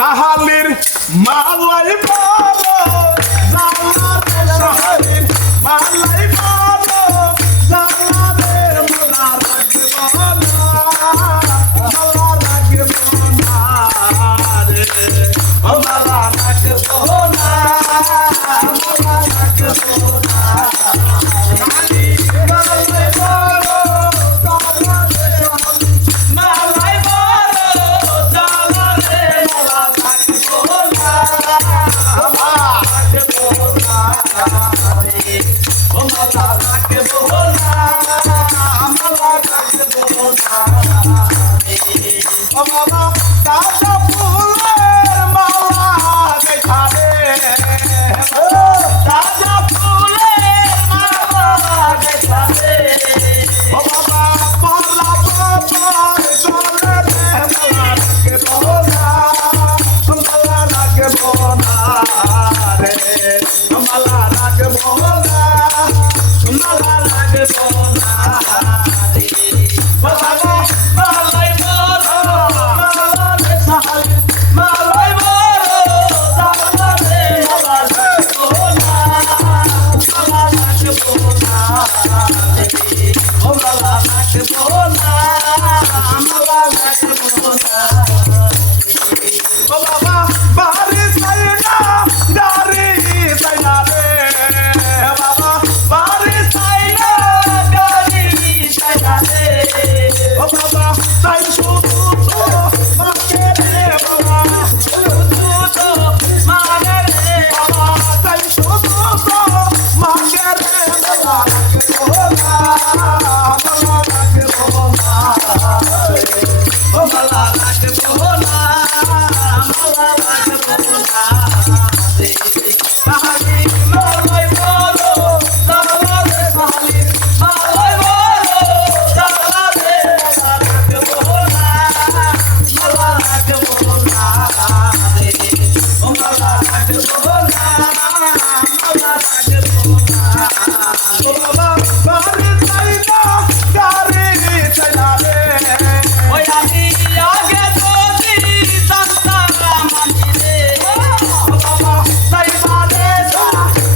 সাহালির মালাই বলো জালারে সাহালির মালাই বলো জালারে মোলা রাখবো না মোলা রাখবো না রে মোলা রাখবো না মোলা রাখবো না সাহালি মালাই বলো জালারে মালাই বলো জালারে মোলা রাখবো না মোলা রাখবো না রে মোলা রাখবো না মোলা রাখবো না রে ও বাবা তাজা ফুলের মালা দেখা রে তাজা ফুলের মালা দেখা রে ও বাবা পালা পাপার গলে রে মালা রাখবো না মালা রাখবো না রে মালা রাখবো না মালা রাখবো না রে ও বাবা মালাই বলো মালাই সাহালি মালাই বলো জালারে মালা রাখবো না মালা রাখবো না রে ও মালা রাখবো না মালা রাখবো না ও বাবা বাড়ি সাইনা গাড়ি সাইনা রে বাবা বাড়ি সাইনা গাড়ি সাইনা রে ও বাবা তাই শুধু তো মাকে রে বাবা শুধু তো মাকে রে বাবা তাই শুধু তো মাকে রে বাবা রাখবো না বাবা রাখবো না ও বাবা রাখবো না মালা রাখবো না রে সাহালি মালাই বলো জালারে সাহালি মালাই বলো জালারে মালা রাখবো না মালা রাখবো না রে ও মালা রাখবো না মালা রাখবো না ও বাবা বাড়ি চাইনা গাড়ি চাইনা রে ওই আমি আগে যদি জানতাম আমি রে ও বাবা তাই মানে যা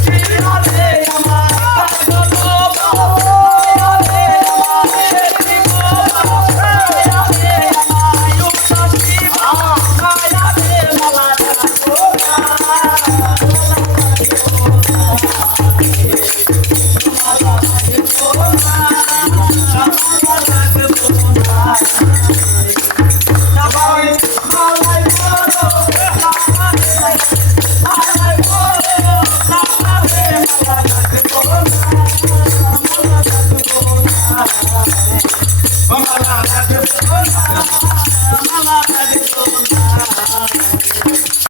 কিয়া রে আমার গো বাবা রে আমার কিয়া রে আমার ইউসাফি মায়া রে মালা রাখবো না মালা রাখবো না